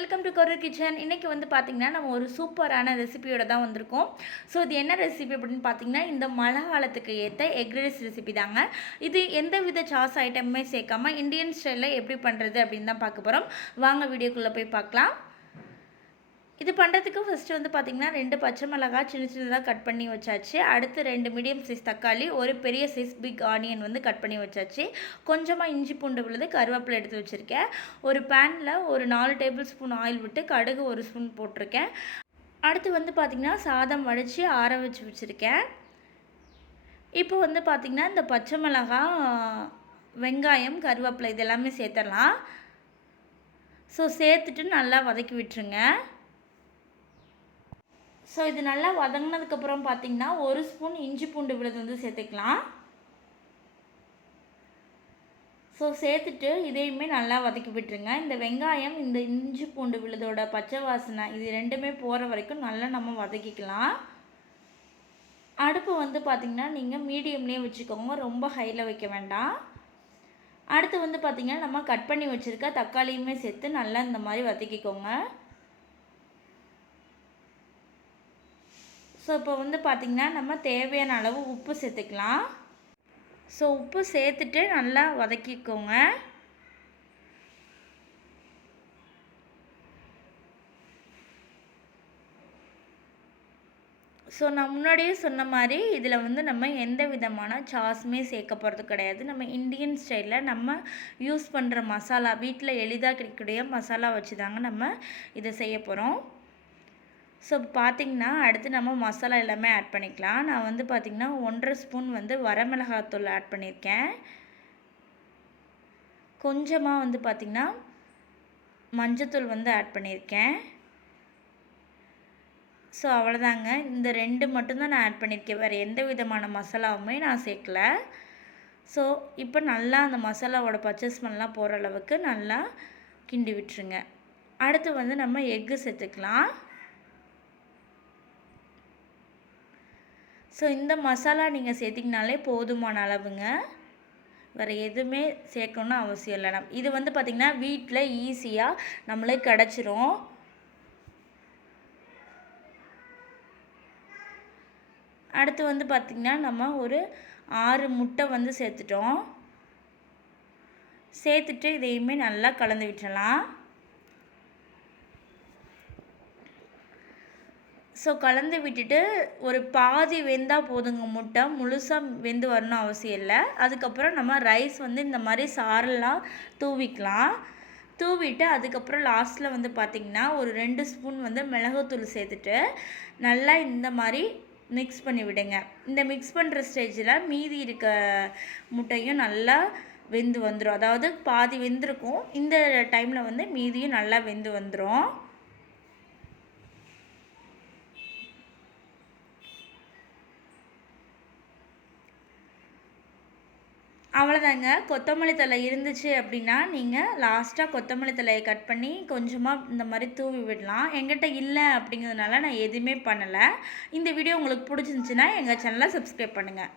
Welcome to Karur kitchen. இன்றைக்கி வந்து பார்த்திங்கன்னா நம்ம ஒரு சூப்பரான ரெசிபியோட தான் வந்திருக்கோம். ஸோ இது என்ன ரெசிபி அப்படின்னு பார்த்திங்கன்னா, இந்த மழை காலத்துக்கு ஏற்ற எக் ரைஸ் ரெசிபி தாங்க. இது எந்த வித சாஸ் ஐட்டமுமே சேர்க்காம இந்தியன் ஸ்டைலில் எப்படி பண்ணுறது அப்படின்னு தான் பார்க்க போகிறோம். வாங்க வீடியோக்குள்ளே போய் பார்க்கலாம். இது பண்ணுறதுக்கு ஃபஸ்ட்டு வந்து பார்த்திங்கன்னா 2 பச்சை மிளகாய் சின்ன சின்னதாக கட் பண்ணி வச்சாச்சு. அடுத்து 2 மீடியம் சைஸ் தக்காளி, ஒரு பெரிய சைஸ் பிக் ஆனியன் வந்து கட் பண்ணி வச்சாச்சு. கொஞ்சமாக இஞ்சி பூண்டு விழுது, கருவேப்பிலை எடுத்து வச்சுருக்கேன். ஒரு பேனில் ஒரு 4 டேபிள் ஸ்பூன் ஆயில் விட்டு கடுகு 1 ஸ்பூன் போட்டிருக்கேன். அடுத்து வந்து பார்த்திங்கன்னா சாதம் வடித்து ஆற வச்சு வச்சுருக்கேன். இப்போ வந்து பார்த்திங்கன்னா இந்த பச்சை மிளகாய், வெங்காயம், கருவேப்பிலை இது எல்லாமே சேர்த்துடலாம். ஸோ சேர்த்துட்டு நல்லா வதக்கி விட்டுருங்க. ஸோ இது நல்லா வதங்கினதுக்கப்புறம் பார்த்திங்கன்னா 1 ஸ்பூன் இஞ்சி பூண்டு விழுது வந்து சேர்த்துக்கலாம். ஸோ சேர்த்துட்டு இதையுமே நல்லா வதக்கி விட்டுருங்க. இந்த வெங்காயம், இந்த இஞ்சி பூண்டு விழுதோட பச்சை வாசனை இது ரெண்டுமே போகிற வரைக்கும் நல்லா நம்ம வதக்கிக்கலாம். அடுப்பு வந்து பார்த்திங்கன்னா நீங்கள் மீடியம்லேயே வச்சுக்கோங்க, ரொம்ப ஹையில் வைக்க வேண்டாம். அடுத்து வந்து பார்த்திங்கன்னா நம்ம கட் பண்ணி வச்சுருக்க தக்காளியுமே சேர்த்து நல்லா இந்த மாதிரி வதக்கிக்கோங்க. ஸோ இப்போ வந்து பார்த்திங்கன்னா நம்ம தேவையான அளவு உப்பு சேர்த்துக்கலாம். ஸோ உப்பு சேர்த்துட்டு நல்லா வதக்கிக்கோங்க. ஸோ நான் முன்னாடியே சொன்ன மாதிரி இதில் வந்து நம்ம எந்த விதமான சாஸுமே சேர்க்க போகிறது கிடையாது. நம்ம இந்தியன் ஸ்டைலில் நம்ம யூஸ் பண்ணுற மசாலா, வீட்டில் எளிதாக கிடைக்கக்கூடிய மசாலா வச்சு தாங்க நம்ம இதை செய்ய போகிறோம். ஸோ பார்த்திங்கன்னா அடுத்து நம்ம மசாலா எல்லாமே ஆட் பண்ணிக்கலாம். நான் வந்து பார்த்திங்கன்னா 1.5 ஸ்பூன் வந்து வரமிளகாத்தூள் ஆட் பண்ணியிருக்கேன். கொஞ்சமாக வந்து பார்த்திங்கன்னா மஞ்சத்தூள் வந்து ஆட் பண்ணியிருக்கேன். ஸோ அவ்வளோதாங்க, இந்த 2 மட்டும்தான் நான் ஆட் பண்ணியிருக்கேன். வேறு எந்த விதமான மசாலாவுமே நான் சேர்க்கல. ஸோ இப்போ நல்லா அந்த மசாலாவோட பச்சை ஸ்மெல்லாம் போகிற அளவுக்கு நல்லா கிண்டி விட்டுருங்க. அடுத்து வந்து நம்ம எக்கு சேர்த்துக்கலாம். ஸோ இந்த மசாலா நீங்கள் சேர்த்திங்கனாலே போதுமான அளவுங்க, வேறு எதுவுமே சேர்க்கணுன்னு அவசியம் இல்லை. இது வந்து பார்த்திங்கன்னா வீட்டில் ஈஸியாக நம்மளே கிடச்சிரும். அடுத்து வந்து பார்த்திங்கன்னா நம்ம ஒரு 6 முட்டை வந்து சேர்த்துட்டோம். சேர்த்துட்டு இதையுமே நல்லா கலந்து விட்டுறலாம். ஸோ கலந்து விட்டுட்டு ஒரு பாதி வெந்தால் போதுங்க, முட்டை முழுசாக வெந்து வரணும் அவசியம் இல்லை. அதுக்கப்புறம் நம்ம ரைஸ் வந்து இந்த மாதிரி சாரெல்லாம் தூவிக்கலாம். தூவிட்டு அதுக்கப்புறம் லாஸ்ட்டில் வந்து பார்த்திங்கன்னா ஒரு 2 ஸ்பூன் வந்து மிளகுத்தூள் சேர்த்துட்டு நல்லா இந்த மாதிரி மிக்ஸ் பண்ணி விடுங்க. இந்த மிக்ஸ் பண்ணுற ஸ்டேஜில் மீதி இருக்க முட்டையும் நல்லா வெந்து வந்துடும். அதாவது பாதி வெந்திருக்கும், இந்த டைமில் வந்து மீதியும் நல்லா வெந்து வந்துடும். அவ்வளோதாங்க. கொத்தமல்லி தழை இருந்துச்சு அப்படின்னா நீங்கள் லாஸ்ட்டாக கொத்தமல்லி தழையை கட் பண்ணி கொஞ்சமாக இந்த மாதிரி தூவி விடலாம். என்கிட்ட இல்லை அப்படிங்கிறதுனால நான் எதுவுமே பண்ணலை. இந்த வீடியோ உங்களுக்கு பிடிச்சிருந்துச்சின்னா எங்கள் சேனலை சப்ஸ்கிரைப் பண்ணுங்கள்.